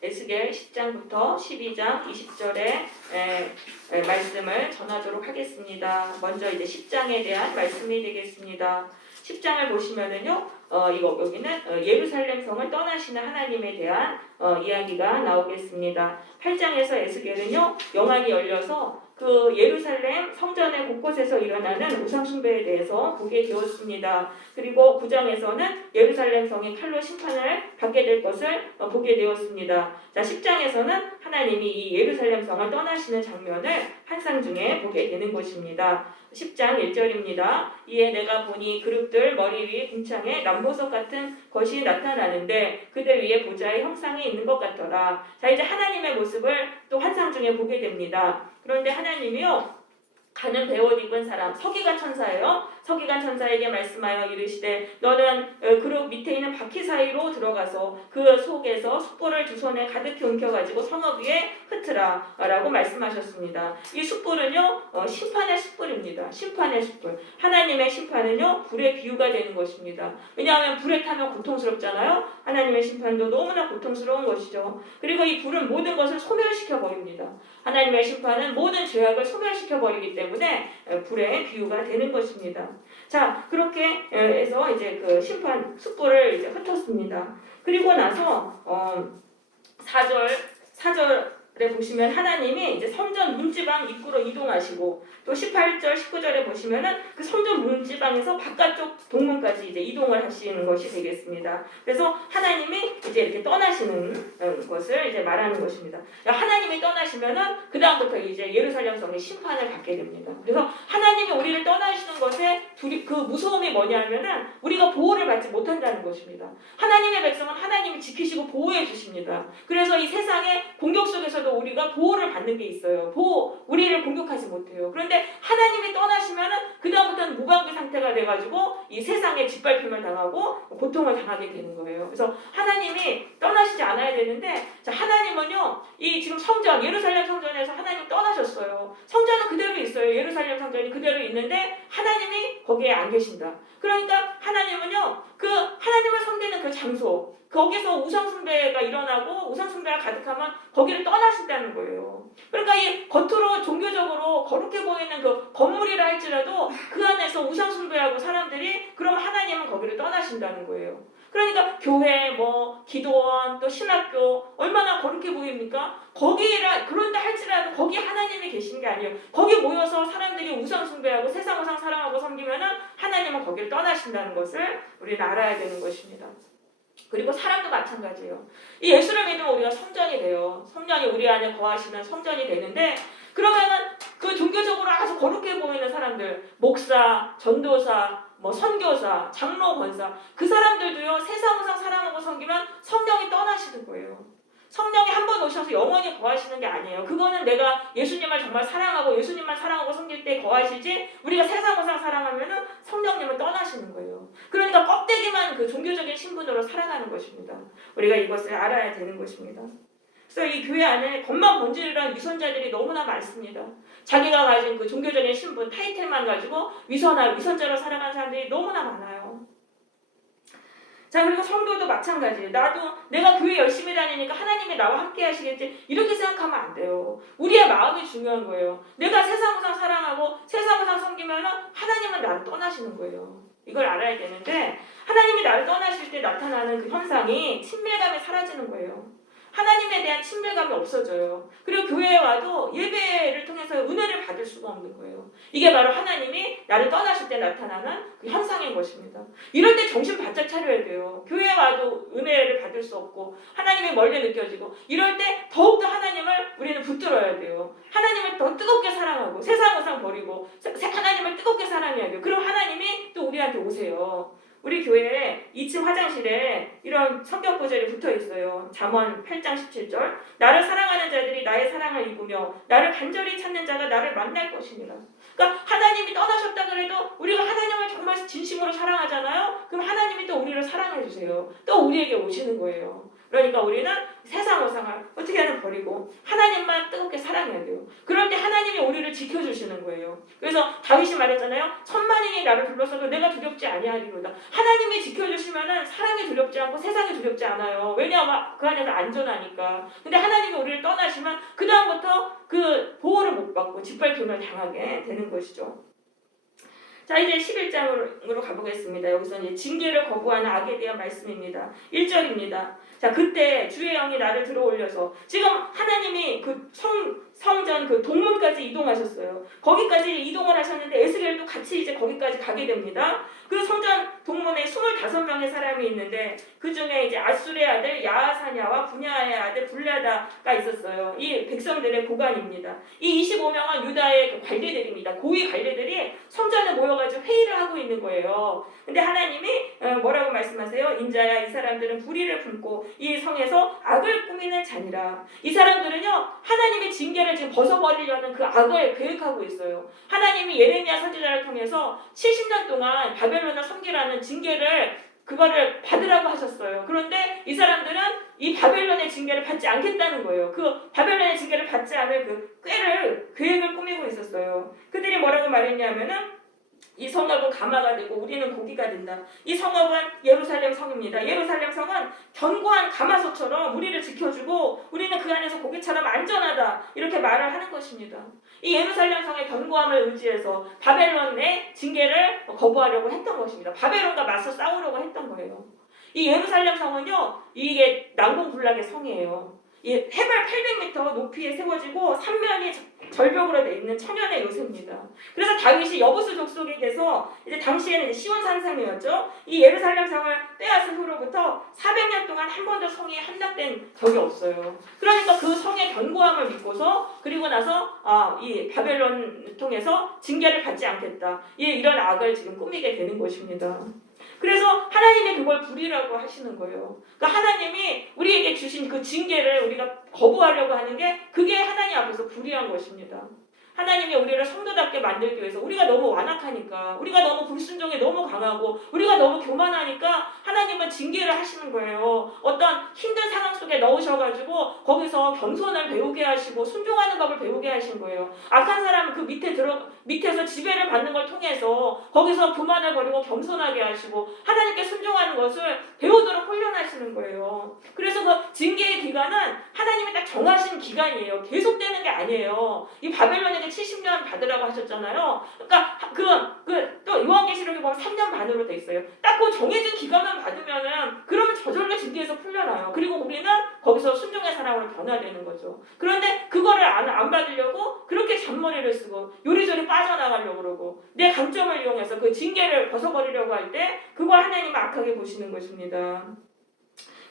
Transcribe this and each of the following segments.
에스겔 10장부터 12장 20절의 말씀을 전하도록 하겠습니다. 먼저 이제 10장에 대한 말씀이 되겠습니다. 10장을 보시면은요, 여기는 예루살렘 성을 떠나시는 하나님에 대한 이야기가 나오겠습니다. 8장에서 에스겔은요, 영안이 열려서 그 예루살렘 성전의 곳곳에서 일어나는 우상숭배에 대해서 보게 되었습니다. 그리고 9장에서는 예루살렘 성이 칼로 심판을 받게 될 것을 보게 되었습니다. 자, 10장에서는 하나님이 이 예루살렘 성을 떠나시는 장면을 환상 중에 보게 되는 것입니다. 10장 1절입니다. 이에 내가 보니 그룹들 머리 위에 궁창에 남보석 같은 것이 나타나는데 그들 위에 보좌의 형상이 있는 것 같더라. 자, 이제 하나님의 모습을 또 환상 중에 보게 됩니다. 그런데 하나님이요, 가는 베옷 입은 사람, 서기관 천사예요. 서기관 천사에게 말씀하여 이르시되 너는 그룹 밑에 있는 바퀴 사이로 들어가서 그 속에서 숯불을 두 손에 가득히 옮겨가지고 성읍 위에 흩으라 라고 말씀하셨습니다. 이 숯불은요, 심판의 숯불입니다. 심판의 숯불. 하나님의 심판은요, 불의 비유가 되는 것입니다. 왜냐하면 불에 타면 고통스럽잖아요. 하나님의 심판도 너무나 고통스러운 것이죠. 그리고 이 불은 모든 것을 소멸시켜 버립니다. 하나님의 심판은 모든 죄악을 소멸시켜 버리기 때문에 불의 비유가 되는 것입니다. 자, 그렇게 해서 이제 그 심판 숯불을 이제 흩었습니다. 그리고 나서 4절에 보시면 하나님이 이제 성전 문지방 입구로 이동하시고 또 18절, 19절에 보시면은 그 성전 문지방에서 바깥쪽 동문까지 이제 이동을 하시는 것이 되겠습니다. 그래서 하나님이 이제 이렇게 떠나시는 것을 이제 말하는 것입니다. 하나님이 떠나시면은 그 다음부터 이제 예루살렘 성이 심판을 받게 됩니다. 그래서 하나님이 우리를 떠나시는 것에 그 무서움이 뭐냐면은 우리가 보호를 받지 못한다는 것입니다. 하나님의 백성은 하나님이 지키시고 보호해 주십니다. 그래서 이 세상의 공격 속에서도 우리가 보호를 받는 게 있어요. 우리를 공격하지 못해요. 그런데 하나님이 떠나시면은 그 다음부터는 무방비 상태가 돼가지고 이 세상에 짓밟힘을 당하고 고통을 당하게 되는 거예요. 그래서 하나님이 떠나시지 않아야 되는데, 자, 하나님은요, 이 지금 성전, 예루살렘 성전에서 하나님 떠나셨어요. 성전은 그대로 있어요. 예루살렘 성전이 그대로 있는데 하나님이 거기에 안 계신다. 그러니까 하나님은요, 그 하나님을 섬기는 그 장소, 거기서 우상숭배가 일어나고 우상숭배가 가득하면 거기를 떠나신다는 거예요. 그러니까 이 겉으로 종교적으로 거룩해 보이는 그 건물이라 할지라도 그 안에서 우상숭배하고 사람들이, 그럼 하나님은 거기를 떠나신다는 거예요. 그러니까 교회, 기도원, 또 신학교 얼마나 거룩해 보입니까? 그런다 할지라도 거기 하나님이 계신 게 아니에요. 거기 모여서 사람들이 우상숭배하고 세상 우상 사랑하고 섬기면은 하나님은 거기를 떠나신다는 것을 우리는 알아야 되는 것입니다. 그리고 사람도 마찬가지예요. 이 예수를 믿으면 우리가 성전이 돼요. 성전이 우리 안에 거하시는 성전이 되는데, 그러면은 그 종교적으로 아주 거룩해 보이는 사람들, 목사, 전도사, 선교사, 장로, 권사, 그 사람들도요, 세상 우상 사랑하고 섬기면 성령이 떠나시는 거예요. 성령이 한 번 오셔서 영원히 거하시는 게 아니에요. 그거는 내가 예수님을 정말 사랑하고 예수님만 사랑하고 섬길 때 거하시지, 우리가 세상 우상 사랑하면은 성령님을 떠나시는 거예요. 그러니까 껍데기만 그 종교적인 신분으로 살아가는 것입니다. 우리가 이것을 알아야 되는 것입니다. 그래서 이 교회 안에 겉만 번지르르한 위선자들이 너무나 많습니다. 자기가 가진 그 종교적인 신분, 타이틀만 가지고 위선자로 살아가는 사람들이 너무나 많아요. 자, 그리고 성도도 마찬가지예요. 내가 교회 열심히 다니니까 하나님이 나와 함께 하시겠지, 이렇게 생각하면 안 돼요. 우리의 마음이 중요한 거예요. 내가 세상 우상 사랑하고 세상 우상 섬기면 하나님은 나를 떠나시는 거예요. 이걸 알아야 되는데, 하나님이 나를 떠나실 때 나타나는 그 현상이 친밀감이 사라지는 거예요. 하나님에 대한 친밀감이 없어져요. 그리고 교회에 와도 예배를 통해서 은혜를 받을 수가 없는 거예요. 이게 바로 하나님이 나를 떠나실 때 나타나는 그 현상인 것입니다. 이럴 때 정신 바짝 차려야 돼요. 교회에 와도 은혜를 받을 수 없고 하나님이 멀리 느껴지고, 이럴 때 더욱더 하나님을 우리는 붙들어야 돼요. 하나님을 더 뜨겁게 사랑하고 세상 우상 버리고 하나님을 뜨겁게 사랑해야 돼요. 그럼 하나님이 또 우리한테 오세요. 우리 교회에 2층 화장실에 이런 성경 구절이 붙어 있어요. 잠언 8장 17절. 나를 사랑하는 자들이 나의 사랑을 입으며 나를 간절히 찾는 자가 나를 만날 것이니라. 그러니까 하나님이 떠나셨다 그래도 우리가 하나님을 정말 진심으로 사랑하잖아요. 그럼 하나님이 또 우리를 사랑해 주세요. 또 우리에게 오시는 거예요. 그러니까 우리는 세상 우상을 어떻게 하든 버리고 하나님만 뜨겁게 사랑해야 돼요. 그럴 때 하나님이 우리를 우리를 지켜주시는 거예요. 그래서 다윗이 말했잖아요. 천만인이 나를 둘러서도 내가 두렵지 아니하리로다. 하나님이 지켜주시면은 사람이 두렵지 않고 세상이 두렵지 않아요. 왜냐하면 그 안에서 안전하니까. 근데 하나님이 우리를 떠나시면 그 다음부터 그 보호를 못 받고 짓밟힘을 당하게 되는 것이죠. 자, 이제 11장으로 가보겠습니다. 여기서 이제 징계를 거부하는 악에 대한 말씀입니다. 1절입니다. 자, 그때 주의 영이 나를 들어 올려서, 지금 하나님이 그 성전 그 동문까지 이동하셨어요. 거기까지 이동을 하셨는데 에스겔도 같이 이제 거기까지 가게 됩니다. 그 성전 동문에 25명의 사람이 있는데 그 중에 이제 아술의 아들 야하사냐와 분야의 아들 블라다가 있었어요. 이 백성들의 고관입니다. 이 25명은 유다의 그 관리들입니다. 고위 관리들이 성전에 모여가지고 회의를 하고 있는 거예요. 근데 하나님이 뭐라고 말씀하세요? 인자야, 이 사람들은 불의를 품고 이 성에서 악을 꾸미는 자니라. 이 사람들은요, 하나님의 징계를 지금 벗어버리려는 그 악을 계획하고 있어요. 하나님이 예레미야 선지자를 통해서 70년 동안 바벨론을 섬기라는 징계를 그거를 받으라고 하셨어요. 그런데 이 사람들은 이 바벨론의 징계를 받지 않겠다는 거예요. 그 바벨론의 징계를 받지 않을 그 계획을 꾸미고 있었어요. 그들이 뭐라고 말했냐면은 이 성읍은 가마가 되고 우리는 고기가 된다. 이 성읍은 예루살렘 성입니다. 예루살렘 성은 견고한 가마솥처럼 우리를 지켜주고 우리는 그 안에서 고기처럼 안전하다. 이렇게 말을 하는 것입니다. 이 예루살렘 성의 견고함을 의지해서 바벨론의 징계를 거부하려고 했던 것입니다. 바벨론과 맞서 싸우려고 했던 거예요. 이 예루살렘 성은요, 이게 난공불락의 성이에요. 이 해발 800m 높이에 세워지고 삼면이 절벽으로 돼 있는 천연의 요새입니다. 그래서 다윗이 여부수 족속에게서 이제 당시에는 시온 산성이었죠. 이 예루살렘 성을 빼앗은 후로부터 400년 동안 한 번도 성이 함락된 적이 없어요. 그러니까 그 성의 견고함을 믿고서 그리고 나서 이 바벨론 통해서 징계를 받지 않겠다. 이런 악을 지금 꾸미게 되는 것입니다. 그래서 하나님이 그걸 불의라고 하시는 거예요. 그러니까 하나님이 우리에게 주신 그 징계를 우리가 거부하려고 하는 게 그게 하나님 앞에서 불의한 것입니다. 하나님이 우리를 성도답게 만들기 위해서 우리가 너무 완악하니까 우리가 너무 불순종에 너무 강하고 우리가 너무 교만하니까 하나님은 징계를 하시는 거예요. 어떤 힘든 상황 속에 넣으셔가지고 거기서 겸손을 배우게 하시고 순종하는 법을 배우게 하신 거예요. 악한 사람은 그 밑에서 지배를 받는 걸 통해서 거기서 교만을 버리고 겸손하게 하시고 하나님께 순종하는 것을 배우도록 훈련하시는 거예요. 그래서 그 징계의 기간은 하나님이 딱 정하신 기간이에요. 계속되는 게 아니에요. 이 바벨론에게 70년 받으라고 하셨잖아요. 그러니까 또 요한계시록에 보면 3년 반으로 돼 있어요. 딱 그 정해진 기간만 받으면은 그러면 저절로 징계에서 풀려나요. 그리고 우리는 거기서 순종의 사람으로 변화되는 거죠. 그런데 그거를 안 받으려고 그렇게 잔머리를 쓰고 요리조리 빠져나가려고 그러고 내 강점을 이용해서 그 징계를 벗어버리려고 할 때 그걸 하나님은 악하게 보시는 것입니다.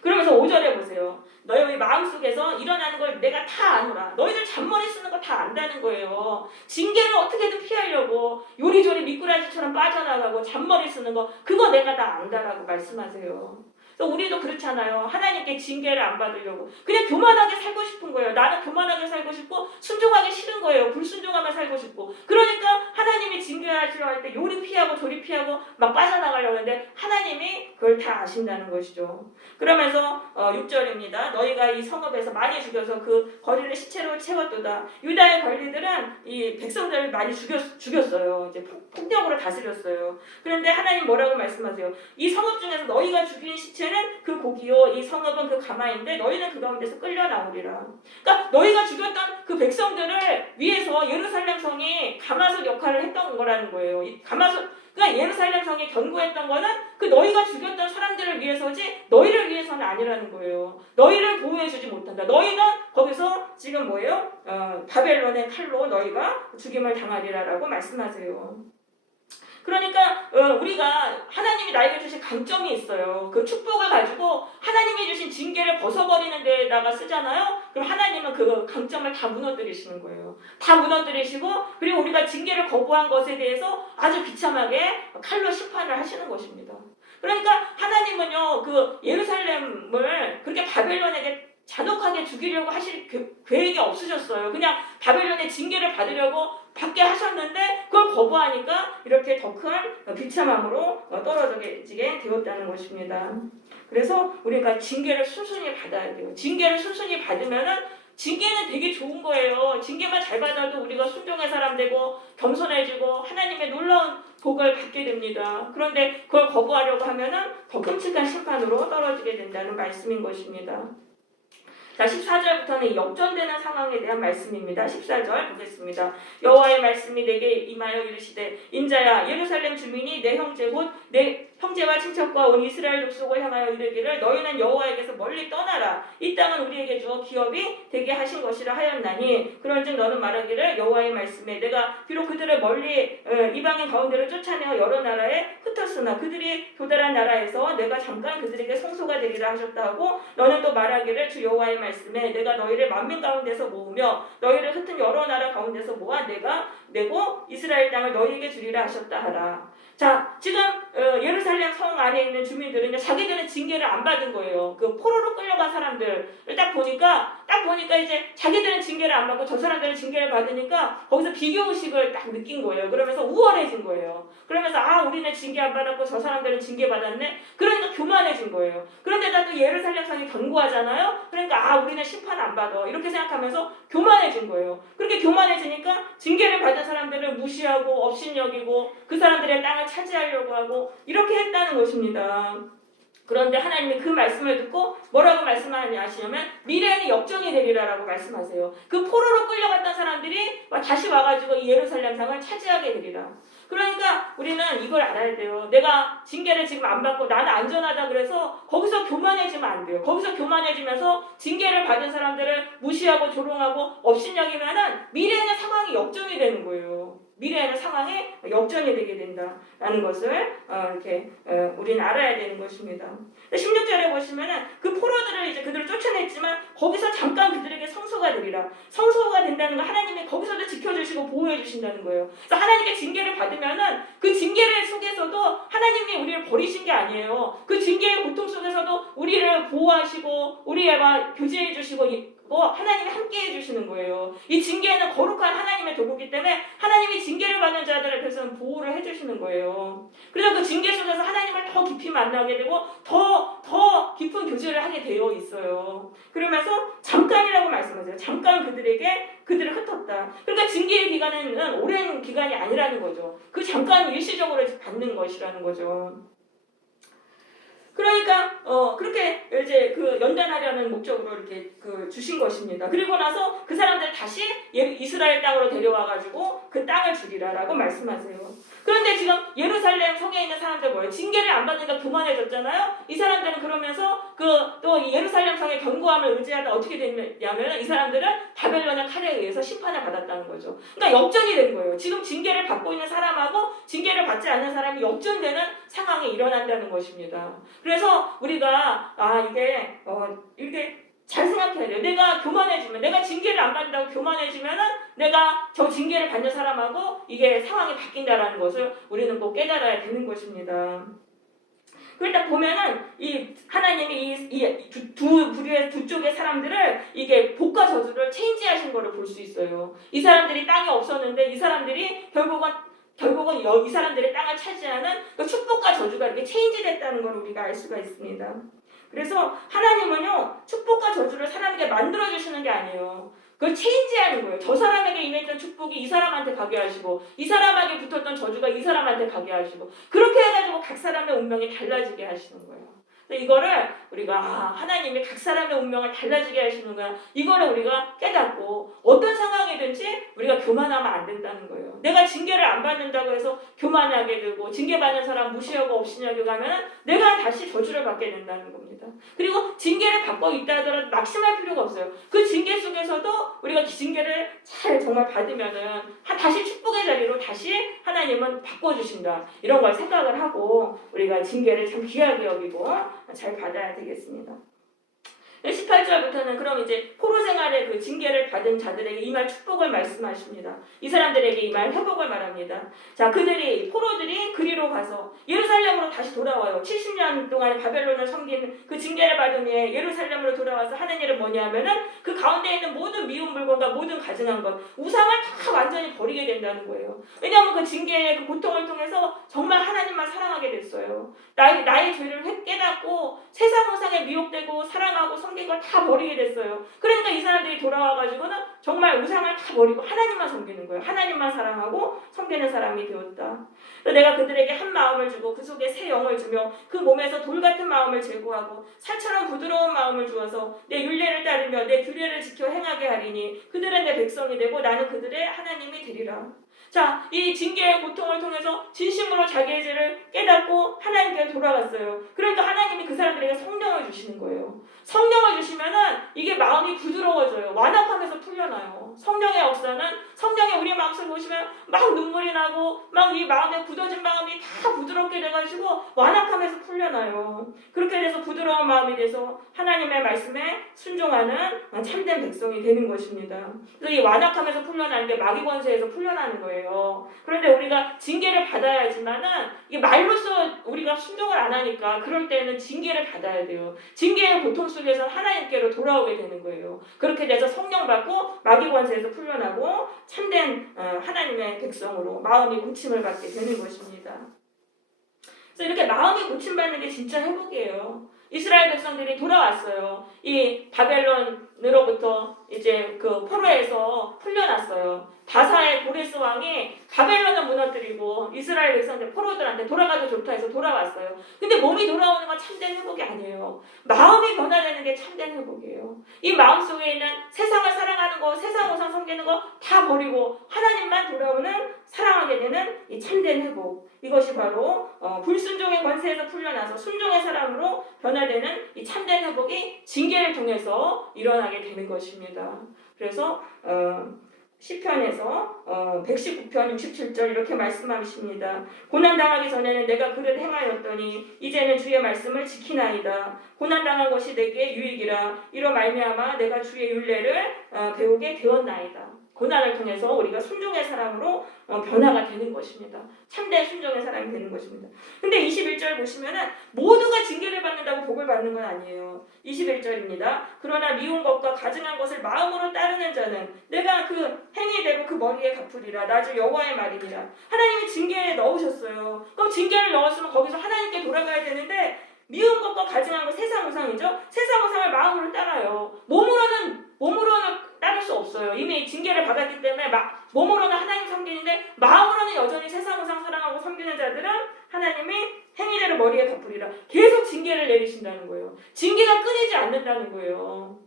그러면서 5절에 보세요. 너희 마음속에서 일어나는 걸 내가 다 아노라. 너희들 잔머리 쓰는 거 다 안다는 거예요. 징계를 어떻게든 피하려고 요리조리 미꾸라지처럼 빠져나가고 잔머리 쓰는 거 그거 내가 다 안다라고 말씀하세요. 그래서 우리도 그렇잖아요. 하나님께 징계를 안 받으려고 그냥 교만하게 살고 싶은 거예요. 나는 교만하게 살고 싶고 순종하기 싫은 거예요. 불순종하며 살고 싶고 그러니까 하나님이 징계하시려 할 때 요리 피하고 조리 피하고 막 빠져나가려고 하는데 하나님이 그걸 다 아신다는 것이죠. 그러면서 6절입니다. 너희가 이 성읍에서 많이 죽여서 그 거리를 시체로 채웠도다. 유다의 관리들은 이 백성들을 많이 죽였어요. 이제 폭력으로 다스렸어요. 그런데 하나님 뭐라고 말씀하세요? 이 성읍 중에서 너희가 죽인 시체는 그 고기요 이 성읍은 그 가마인데 너희는 그 가운데서 끌려 나오리라. 그러니까 너희가 죽였던 그 백성들을 위해서 예루살렘 성이 가마솥 역할을 했던 거라는 거예요. 이 가마솥 그러니까 예루살렘 성이 견고했던 거는 그 너희가 죽였던 사람들을 위해서지 너희를 위해서는 아니라는 거예요. 너희를 보호해주지 못한다. 너희는 거기서 지금 뭐예요? 바벨론의 칼로 너희가 죽임을 당하리라라고 말씀하세요. 그러니까 우리가 하나님이 나에게 주신 강점이 있어요. 그 축복을 가지고 하나님이 주신 징계를 벗어버리는 데다가 쓰잖아요. 그럼 하나님은 그 강점을 다 무너뜨리시는 거예요. 다 무너뜨리시고 그리고 우리가 징계를 거부한 것에 대해서 아주 비참하게 칼로 심판을 하시는 것입니다. 그러니까 하나님은요 그 예루살렘을 그렇게 바벨론에게 잔혹하게 죽이려고 하실 계획이 없으셨어요. 그냥 바벨론의 징계를 받게 하셨는데 그걸 거부하니까 이렇게 더 큰 비참함으로 떨어지게 되었다는 것입니다. 그래서 우리가 징계를 순순히 받아야 돼요. 징계를 순순히 받으면은 징계는 되게 좋은 거예요. 징계만 잘 받아도 우리가 순종의 사람 되고 겸손해지고 하나님의 놀라운 복을 받게 됩니다. 그런데 그걸 거부하려고 하면은 더 끔찍한 심판으로 떨어지게 된다는 말씀인 것입니다. 자, 14절부터는 역전되는 상황에 대한 말씀입니다. 14절 보겠습니다. 여호와의 말씀이 내게 임하여 이르시되 인자야 예루살렘 주민이 내 형제 곧 내 형제와 친척과 온 이스라엘 족속을 향하여 이르기를 너희는 여호와에게서 멀리 떠나라. 이 땅은 우리에게 주어 기업이 되게 하신 것이라 하였나니 그런즉 너는 말하기를 여호와의 말씀에 내가 비록 그들을 멀리 이방인 가운데로 쫓아내어 여러 나라에 흩었으나 그들이 도달한 나라에서 내가 잠깐 그들에게 성소가 되리라 하셨다 하고 너는 또 말하기를 주 여호와의 말씀에 내가 너희를 만민 가운데서 모으며 너희를 흩은 여러 나라 가운데서 모아 내가 내고 이스라엘 땅을 너희에게 주리라 하셨다 하라. 자, 지금 예루살렘 성 안에 있는 주민들은 자기들은 징계를 안 받은 거예요. 그 포로로 끌려간 사람들을 딱 보니까 이제 자기들은 징계를 안 받고 저 사람들은 징계를 받으니까 거기서 비교의식을 딱 느낀 거예요. 그러면서 우월해진 거예요. 그러면서 우리는 징계 안 받았고 저 사람들은 징계 받았네. 그러니까 교만해진 거예요. 그런데다 또 예루살렘 성이 견고하잖아요. 그러니까 우리는 심판 안 받아. 이렇게 생각하면서 교만해진 거예요. 그렇게 교만해지니까 징계를 받은 사람들을 무시하고 업신여기고 그 사람들의 땅을 차지하려고 하고 이렇게 했다는 것입니다. 그런데 하나님이 그 말씀을 듣고 뭐라고 말씀하시냐면 미래에는 역전이 되리라라고 말씀하세요. 그 포로로 끌려갔던 사람들이 다시 와가지고 이 예루살렘 상을 차지하게 되리라. 그러니까 우리는 이걸 알아야 돼요. 내가 징계를 지금 안 받고 나는 안전하다 그래서 거기서 교만해지면 안 돼요. 거기서 교만해지면서 징계를 받은 사람들을 무시하고 조롱하고 업신여기면은 미래에는 상황이 역전이 되는 거예요. 미래에는 상황이 역전이 되게 된다라는 것을 이렇게 우리는 알아야 되는 것입니다. 16절에 보시면은 그 포로들을 이제 그들을 쫓아냈지만 거기서 잠깐 그들에게 성소가 되리라. 성소가 된다는 건 하나님이 거기서도 지켜주시고 보호해 주신다는 거예요. 그래서 하나님의 징계를 받으면은 그 징계를 속에서도 하나님이 우리를 버리신 게 아니에요. 그 징계의 고통 속에서도 우리를 보호하시고 우리와 교제해 주시고 하나님이 함께 해주시는 거예요. 이 징계는 거룩한 하나님의 도구이기 때문에 하나님이 징계를 받는 자들에 대해서는 보호를 해주시는 거예요. 그래서 그 징계 속에서 하나님을 더 깊이 만나게 되고 더 깊은 교제를 하게 되어 있어요. 그러면서 잠깐이라고 말씀하세요. 잠깐 그들을 흩었다. 그러니까 징계의 기간은 오랜 기간이 아니라는 거죠. 그 잠깐 일시적으로 받는 것이라는 거죠. 그러니까 그렇게 이제 그 연단하려는 목적으로 이렇게 주신 것입니다. 그리고 나서 그 사람들 다시 이스라엘 땅으로 데려와가지고 그 땅을 주리라라고 말씀하세요. 그런데 지금 예루살렘 성에 있는 사람들 뭐예요? 징계를 안 받으니까 교만해졌잖아요. 이 사람들은 그러면서 또 예루살렘 성의 견고함을 의지하다 어떻게 됐냐면 이 사람들은 바벨론의 칼에 의해서 심판을 받았다는 거죠. 그러니까 역전이 된 거예요. 지금 징계를 받고 있는 사람하고 징계를 받지 않는 사람이 역전되는 상황이 일어난다는 것입니다. 그래서 우리가 이게 잘 생각해야 돼요. 내가 교만해지면, 내가 징계를 안 받는다고 교만해지면은 내가 저 징계를 받는 사람하고 이게 상황이 바뀐다라는 것을 우리는 꼭 깨달아야 되는 것입니다. 그러다 보면은 이 하나님이 이 두 부류의 두 쪽의 사람들을 이게 복과 저주를 체인지하신 거를 볼 수 있어요. 이 사람들이 땅이 없었는데 이 사람들이 결국은 이 사람들의 땅을 차지하는 그 축복과 저주가 이렇게 체인지됐다는 걸 우리가 알 수가 있습니다. 그래서 하나님은요 축복과 저주를 사람에게 만들어주시는 게 아니에요. 그걸 체인지하는 거예요. 저 사람에게 임했던 축복이 이 사람한테 가게 하시고 이 사람에게 붙었던 저주가 이 사람한테 가게 하시고 그렇게 해가지고 각 사람의 운명이 달라지게 하시는 거예요. 이거를 우리가 하나님이 각 사람의 운명을 달라지게 하시는구나. 이거를 우리가 깨닫고 어떤 상황이든지 우리가 교만하면 안 된다는 거예요. 내가 징계를 안 받는다고 해서 교만하게 되고 징계받는 사람 무시하고 업신여기고 가면 내가 다시 저주를 받게 된다는 겁니다. 그리고 징계를 받고 있다 하더라도 낙심할 필요가 없어요. 그 징계 속에서도 우리가 징계를 잘 정말 받으면은 다시 축복의 자리로 다시 하나님은 바꿔주신다. 이런 걸 생각을 하고 우리가 징계를 참 귀하게 여기고 잘 받아야 되겠습니다. 18절부터는 그럼 이제 포로 생활의 그 징계를 받은 자들에게 임할 축복을 말씀하십니다. 이 사람들에게 임할 회복을 말합니다. 자, 포로들이 그리로 가서 예루살렘으로 다시 돌아와요. 70년 동안 바벨론을 섬긴 그 징계를 받은 후에 예루살렘으로 돌아와서 하는 일은 뭐냐면은 그 가운데 있는 모든 미운 물건과 모든 가증한 것, 우상을 다 완전히 버리게 된다는 거예요. 왜냐하면 그 징계의 그 고통을 통해서 정말 하나님만 사랑하게 됐어요. 나의 죄를 깨닫고 세상 우상에 미혹되고 사랑하고 섬긴 걸 다 버리게 됐어요. 그러니까 그러니까 이 사람들이 돌아와가지고는 정말 우상을 다 버리고 하나님만 섬기는 거예요. 하나님만 사랑하고 섬기는 사람이 되었다. 내가 그들에게 한 마음을 주고 그 속에 새 영을 주며 그 몸에서 돌 같은 마음을 제거하고 살처럼 부드러운 마음을 주어서 내 율례를 따르며 내 규례를 지켜 행하게 하리니 그들은 내 백성이 되고 나는 그들의 하나님이 되리라. 자, 이 징계의 고통을 통해서 진심으로 자기의 죄를 깨닫고 하나님께 돌아갔어요. 그러니까 하나님이 그 사람들에게 성령을 주시는 거예요. 성령을 주시면은 이게 마음이 부드러워져요. 완악함에서 풀려나요. 성령의 역사는 성령이 우리 마음속에 오시면 막 눈물이 나고 막 이 마음에 굳어진 마음이 다 부드럽게 돼가지고 완악함에서 풀려나요. 그렇게 돼서 부드러운 마음이 돼서 하나님의 말씀에 순종하는 참된 백성이 되는 것입니다. 그래서 이 완악함에서 풀려나는 게 마귀 권세에서 풀려나는 거예요. 그런데 우리가 징계를 받아야지만은 이게 말로써 우리가 순종을 안 하니까 그럴 때는 징계를 받아야 돼요. 징계의 고통 속에서 하나님께로 돌아오게 되는 거예요. 그렇게 돼서 성령 받고 마귀 권세에서 풀려나고 참된 하나님의 백성으로 마음이 고침을 받게 되는 것입니다. 그래서 이렇게 마음이 고침받는 게 진짜 회복이에요. 이스라엘 백성들이 돌아왔어요. 이 바벨론으로부터 이제 그 포로에서 풀려났어요. 바사의 고레스 왕이 바벨론을 무너뜨리고 이스라엘 백성들 포로들한테 돌아가도 좋다 해서 돌아왔어요. 근데 몸이 돌아오는 건 참된 회복이 아니에요. 마음이 변화되는 게 참된 회복이에요. 이 마음 속에 있는 세상을 사랑하는 거, 세상 우상 섬기는 거 다 버리고 하나님만 돌아오는 사랑하게 되는 이 참된 회복. 이것이 바로 불순종의 권세에서 풀려나서 순종의 사람으로 변화되는 이 참된 회복이 징계를 통해서 일어나게 되는 것입니다. 그래서 시편에서 119편 67절 이렇게 말씀하십니다. 고난당하기 전에는 내가 그릇 행하였더니 이제는 주의 말씀을 지키나이다. 고난당한 것이 내게 유익이라. 이로 말미암아 내가 주의 율례를 배우게 되었나이다. 고난을 통해서 우리가 순종의 사람으로 변화가 되는 것입니다. 참된 순종의 사람이 되는 것입니다. 근데 21절 보시면은 모두가 징계를 받는다고 복을 받는 건 아니에요. 21절입니다. 그러나 미운 것과 가증한 것을 마음으로 따르는 자는 내가 그 행위대로 그 머리에 갚으리라. 나 주 여호와의 말이니라. 하나님이 징계에 넣으셨어요. 그럼 징계를 넣었으면 거기서 하나님께 돌아가야 되는데 미운 것과 가증한 것 세상 우상이죠. 세상 우상을 마음으로 따라요. 몸으로는 따를 수 없어요. 이미 징계를 받았기 때문에 몸으로는 하나님 섬기는데 마음으로는 여전히 세상 우상 사랑하고 섬기는 자들은 하나님이 행위대로 머리에 갚으리라. 계속 징계를 내리신다는 거예요. 징계가 끊이지 않는다는 거예요.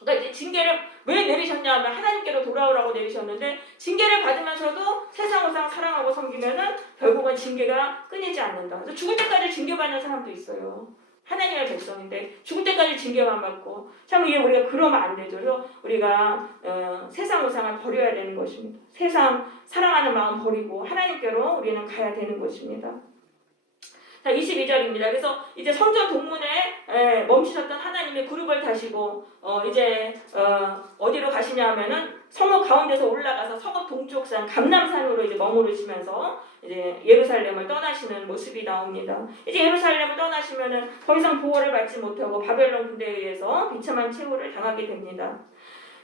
그러니까 이제 징계를 왜 내리셨냐 하면 하나님께로 돌아오라고 내리셨는데 징계를 받으면서도 세상 우상 사랑하고 섬기면은 결국은 징계가 끊이지 않는다. 그래서 죽을 때까지 징계받는 사람도 있어요. 하나님의 백성인데 죽을 때까지 징계만 받고 참 이게 우리가 그러면 안 되죠. 그래서 우리가 세상 우상을 버려야 되는 것입니다. 세상 사랑하는 마음 버리고 하나님께로 우리는 가야 되는 것입니다. 자, 22절입니다. 그래서 이제 성전 동문에 멈추셨던 하나님의 그룹을 타시고 이제 어디로 가시냐 하면은 성읍 가운데서 올라가서 성읍 동쪽산 감람산으로 이제 머무르시면서 이제 예루살렘을 떠나시는 모습이 나옵니다. 이제 예루살렘을 떠나시면은 더 이상 보호를 받지 못하고 바벨론 군대에 의해서 비참한 최후를 당하게 됩니다.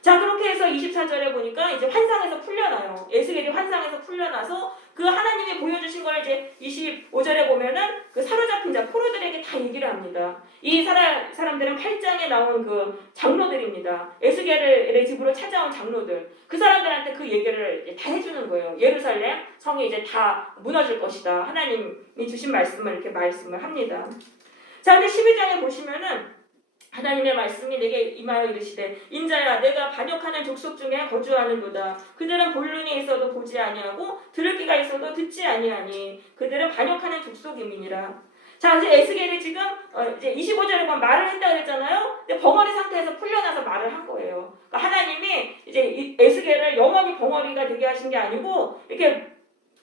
자, 그렇게 해서 24절에 보니까 이제 환상에서 풀려나요. 에스겔이 환상에서 풀려나서 그 하나님이 보여주신 걸 이제 25절에 보면은 그 사로잡힌 자 포로들에게 다 얘기를 합니다. 이 사람들은 8장에 나온 그 장로들입니다. 에스겔의 집으로 찾아온 장로들. 그 사람들한테 그 얘기를 이제 다 해주는 거예요. 예루살렘 성이 이제 다 무너질 것이다. 하나님이 주신 말씀을 이렇게 말씀을 합니다. 자, 근데 12장에 보시면은 하나님의 말씀이 내게 임하여 이르시되 인자야 내가 반역하는 족속 중에 거주하는도다. 그들은 볼 눈이 있어도 보지 아니하고 들을 귀가 있어도 듣지 아니하니 그들은 반역하는 족속임이니라. 자, 이제 에스겔이 지금 이제 25절에 보면 말을 했다 그랬잖아요. 근데 벙어리 상태에서 풀려나서 말을 한 거예요. 그러니까 하나님이 이제 에스겔을 영원히 벙어리가 되게 하신 게 아니고 이렇게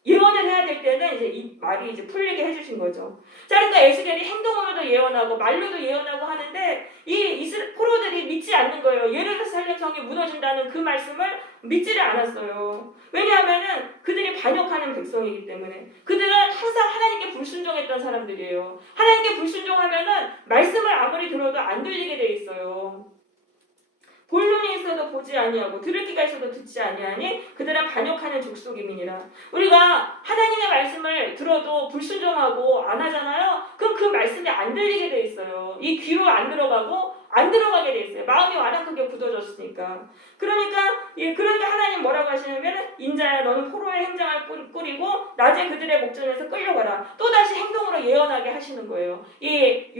예언을 해야 될 때는 이제 이 말이 이제 풀리게 해주신 거죠. 자, 그러니까 에스겔이 행동으로도 예언하고 말로도 예언하고 하는데 이 포로들이 믿지 않는 거예요. 예루살렘 성이 무너진다는 그 말씀을 믿지를 않았어요. 왜냐하면은 그들이 반역하는 백성이기 때문에 그들은 항상 하나님께 불순종했던 사람들이에요. 하나님께 불순종하면은 말씀을 아무리 들어도 안 들리게 돼 있어요. 볼 눈이 있어도 보지 아니하고 들을 귀가 있어도 듣지 아니하니 그들은 반역하는 족속임이니라. 우리가 하나님의 말씀을 들어도 불순종하고 안 하잖아요. 그럼 그 말씀이 안 들리게 돼 있어요. 이 귀로 안 들어가고 안 들어가게 돼 있어요. 마음이 완악하게 굳어졌을 그러니까 하나님 뭐라고 하시냐면 인자야 너는 포로의 행장을 꾸리고 낮에 그들의 목전에서 끌려가라. 또다시 행동으로 예언하게 하시는 거예요. 이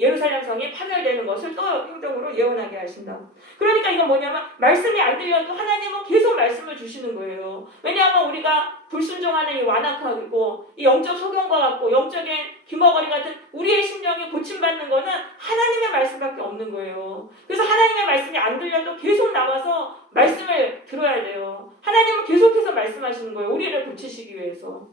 예루살렘 성이 파멸되는 것을 또 행동으로 예언하게 하신다. 그러니까 이건 뭐냐면 말씀이 안 들려도 하나님은 계속 말씀을 주시는 거예요. 왜냐하면 우리가 불순종하는 이 완악하고 이 영적 소경과 같고 영적인 귀머거리 같은 우리의 심령이 고침받는 거는 하나님의 말씀밖에 없는 거예요. 그래서 하나님의 말씀이 안 들려도 계속 나와서 말씀을 들어야 돼요. 하나님은 계속해서 말씀하시는 거예요. 우리를 고치시기 위해서.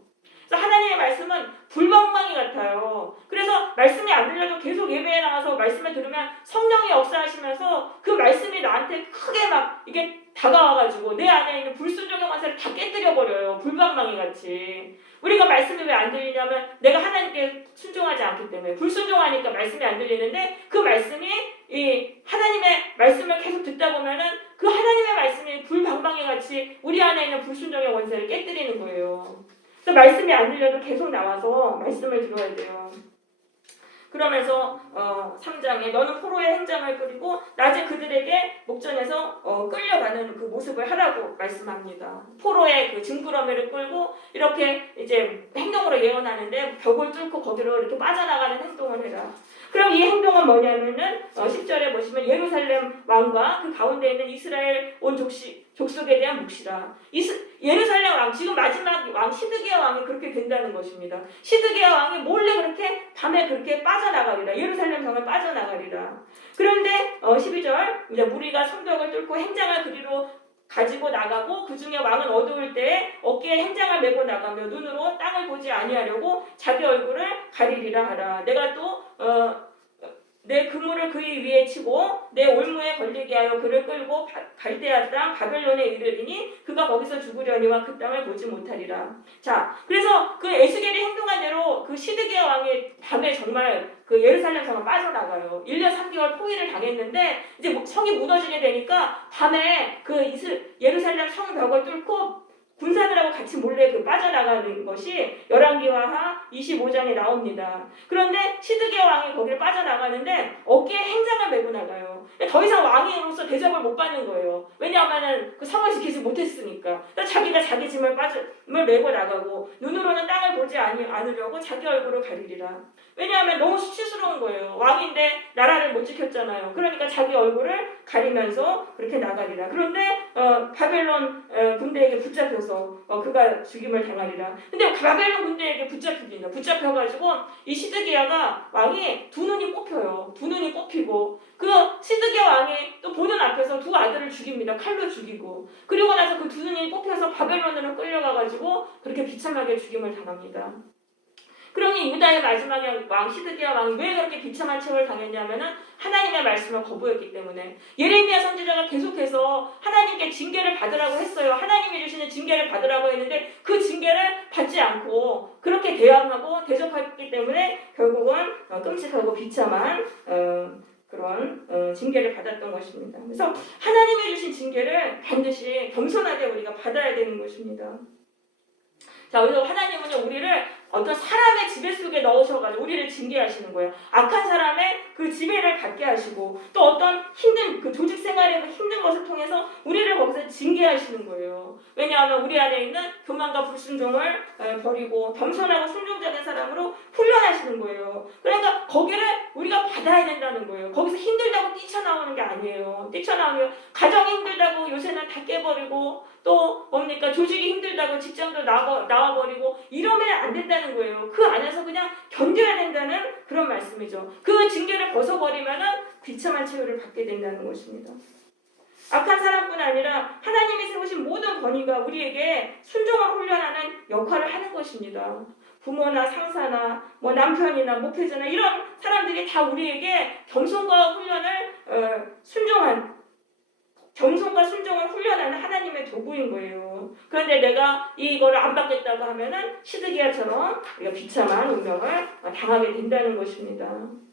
그래서 하나님의 말씀은 불방망이 같아요. 그래서 말씀이 안 들려도 계속 예배에 나가서 말씀을 들으면 성령이 역사하시면서 그 말씀이 나한테 크게 막 이게 다가와가지고 내 안에 있는 불순종의 관세를 다 깨뜨려버려요. 불방망이 같이. 우리가 말씀이 왜 안 들리냐면 내가 하나님께 순종하지 않기 때문에 불순종하니까 말씀이 안 들리는데 그 말씀이 이 하나님의 말씀을 계속 듣다 보면은 그 하나님의 말씀이 불방망이 같이 우리 안에 있는 불순종의 원세를 깨뜨리는 거예요. 그래서 말씀이 안 들려도 계속 나와서 말씀을 들어야 돼요. 그러면서 3장에 너는 포로의 행장을 꾸리고 낮에 그들에게 목전에서 끌려가는 그 모습을 하라고 말씀합니다. 포로의 그 증부러미를 끌고 이렇게 이제 행동으로 예언하는데 벽을 뚫고 거기로 이렇게 빠져나가는 행동을 해라. 그럼 이 행동은 뭐냐면은 10절에 보시면 예루살렘 왕과 그 가운데 있는 이스라엘 온 족속에 대한 묵시라. 예루살렘 왕, 지금 마지막 왕 시드기야 왕이 그렇게 된다는 것입니다. 시드기야 왕이 몰래 그렇게 밤에 그렇게 빠져나가리라. 예루살렘 성을 빠져나가리라. 그런데 12절 이제 무리가 성벽을 뚫고 행장을 그리로 가지고 나가고 그 중에 왕은 어두울 때에 어깨에 행장을 메고 나가며 눈으로 땅을 보지 아니하려고 자기 얼굴을 가리리라 하라. 내가 또 내 그물을 그의 위에 치고 내 올무에 걸리게 하여 그를 끌고 갈대아 땅 바벨론에 이르리니 그가 거기서 죽으려니와 그 땅을 보지 못하리라. 자, 그래서 그 에스겔이 행동한 대로 그 시드기야 왕이 밤에 정말 그 예루살렘 성을 빠져나가요. 1년 3개월 포위를 당했는데 이제 성이 무너지게 되니까 밤에 그 예루살렘 성벽을 뚫고 군사들하고 같이 몰래 빠져나가는 것이 열왕기하 25장에 나옵니다. 그런데 시드기야 왕이 거기를 빠져나가는데 어깨에 행장을 메고 나가요. 더 이상 왕으로서 대접을 못 받는 거예요. 왜냐하면 그 성을 지키지 못했으니까. 자기가 자기 짐을 메고 나가고 눈으로는 땅을 보지 않으려고 자기 얼굴을 가리리라. 왜냐하면 너무 수치스러운 거예요. 왕인데 나라를 못 지켰잖아요. 그러니까 자기 얼굴을 가리면서 그렇게 나가리라. 그런데 바벨론 군대에게 붙잡혀서 그가 죽임을 당하리라. 근데 바벨론 군대에게 붙잡혀가지고 이 시드기야가 왕이 두 눈이 뽑혀요. 두 눈이 뽑히고 그 시드기야 왕이 또 보는 앞에서 두 아들을 죽입니다. 칼로 죽이고 그리고 나서 그 두 눈이 뽑혀서 바벨론으로 끌려가가지고 그렇게 비참하게 죽임을 당합니다. 그러니 유다의 마지막 왕 시드기야 왕이 왜 그렇게 비참한 책을 당했냐면은 하나님의 말씀을 거부했기 때문에. 예레미야 선지자가 계속해서 하나님께 징계를 받으라고 했어요. 하나님이 주시는 징계를 받으라고 했는데 그 징계를 받지 않고 그렇게 대항하고 대적했기 때문에 결국은 끔찍하고 비참한 그런 징계를 받았던 것입니다. 그래서 하나님이 주신 징계를 반드시 겸손하게 우리가 받아야 되는 것입니다. 자, 그래서 하나님은 우리를 어떤 사람의 지배 속에 넣으셔가지고 우리를 징계하시는 거예요. 악한 사람의 그 지배를 받게 하시고 또 어떤 힘든 그 조직 생활의 그 힘든 것을 통해서 우리를 거기서 징계하시는 거예요. 왜냐하면 우리 안에 있는 교만과 불순종을 버리고 겸손하고 순종적인 사람으로 훈련하시는 거예요. 그러니까 거기를 우리가 받아야 된다는 거예요. 거기서 힘들다고 뛰쳐나오는 게 아니에요. 뛰쳐나오면 가정이 힘들다고 요새는 다 깨버리고 또 뭡니까 조직이 힘들다고 직장도 나와버리고 이러면 안 된다는 거예요. 그 안에서 그냥 견뎌야 된다는 그런 말씀이죠. 그 징계를 벗어버리면은 비참한 최후를 받게 된다는 것입니다. 악한 사람뿐 아니라 하나님이 세우신 모든 권위가 우리에게 순종을 훈련하는 역할을 하는 것입니다. 부모나 상사나 남편이나 목회자나 이런 사람들이 다 우리에게 겸손과 순종을 훈련하는 하나님의 도구인 거예요. 그런데 내가 이거를 안 받겠다고 하면은 시드기야처럼 우리가 비참한 운명을 당하게 된다는 것입니다.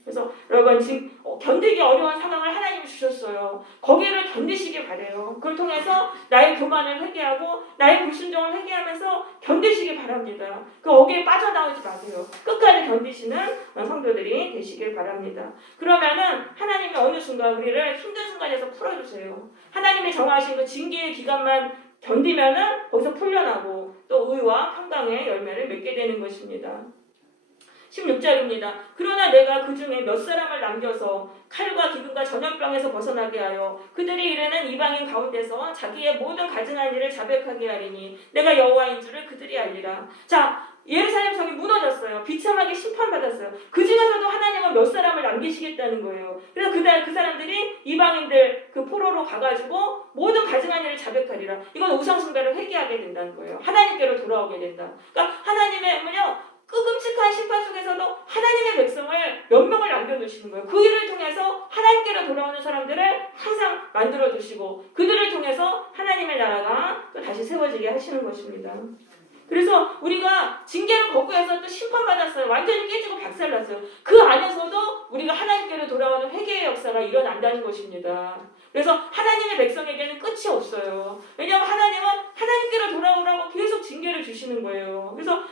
그래서 여러분 지금 견디기 어려운 상황을 하나님이 주셨어요. 거기를 견디시길 바래요. 그걸 통해서 나의 교만을 회개하고 나의 불순종을 회개하면서 견디시길 바랍니다. 그 어기에 빠져나오지 마세요. 끝까지 견디시는 성도들이 되시길 바랍니다. 그러면은 하나님이 어느 순간 우리를 힘든 순간에서 풀어주세요. 하나님이 정하신 그 징계의 기간만 견디면은 거기서 풀려나고 또 의와 평강의 열매를 맺게 되는 것입니다. 16절입니다. 그러나 내가 그 중에 몇 사람을 남겨서 칼과 기근과 전염병에서 벗어나게 하여 그들이 이르는 이방인 가운데서 자기의 모든 가증한 일을 자백하게 하리니 내가 여호와인 줄을 그들이 알리라. 자, 예루살렘 성이 무너졌어요. 비참하게 심판받았어요. 그 중에서도 하나님은 몇 사람을 남기시겠다는 거예요. 그래서 그 사람들이 이방인들 그 포로로 가가지고 모든 가증한 일을 자백하리라. 이건 우상숭배를 회개하게 된다는 거예요. 하나님께로 돌아오게 된다. 그러니까 하나님의 그 끔찍한 심판 속에서도 하나님의 백성을 몇 명을 남겨두시는 거예요. 그 일을 통해서 하나님께로 돌아오는 사람들을 항상 만들어주시고 그들을 통해서 하나님의 나라가 또 다시 세워지게 하시는 것입니다. 그래서 우리가 징계를 거부해서 또 심판받았어요. 완전히 깨지고 박살났어요. 그 안에서도 우리가 하나님께로 돌아오는 회개의 역사가 일어난다는 것입니다. 그래서 하나님의 백성에게는 끝이 없어요. 왜냐하면 하나님은 하나님께로 돌아오라고 계속 징계를 주시는 거예요. 그래서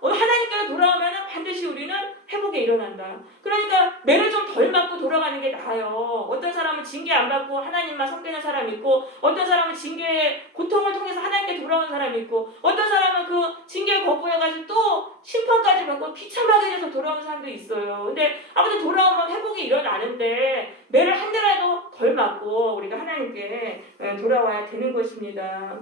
하나님께로 돌아오면 반드시 우리는 회복이 일어난다. 그러니까 매를 좀 덜 맞고 돌아가는 게 나아요. 어떤 사람은 징계 안 받고 하나님만 섬기는 사람이 있고 어떤 사람은 징계의 고통을 통해서 하나님께 돌아오는 사람이 있고 어떤 사람은 그 징계를 거부해가지고 또 심판까지 받고 비참하게 돼서 돌아오는 사람도 있어요. 근데 아무튼 돌아오면 회복이 일어나는데 매를 한 대라도 덜 맞고 우리가 하나님께 돌아와야 되는 것입니다.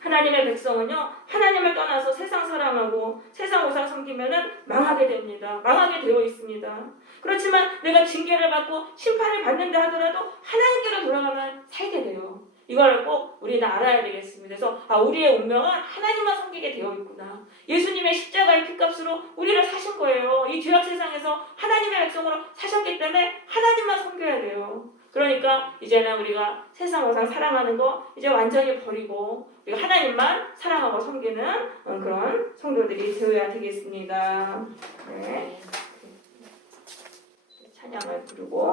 하나님의 백성은요, 하나님을 떠나서 세상 사랑하고 세상 우상 섬기면은 망하게 됩니다. 망하게 되어 있습니다. 그렇지만 내가 징계를 받고 심판을 받는다 하더라도 하나님께로 돌아가면 살게 돼요. 이걸 꼭 우리는 알아야 되겠습니다. 그래서 우리의 운명은 하나님만 섬기게 되어 있구나. 예수님의 십자가의 피값으로 우리를 사신 거예요. 이 죄악 세상에서 하나님의 백성으로 사셨기 때문에 하나님만 섬겨야 돼요. 그러니까 이제는 우리가 세상 우상 사랑하는 거 이제 완전히 버리고 우리가 하나님만 사랑하고 섬기는 그런 성도들이 되어야 되겠습니다. 네. 찬양을 부르고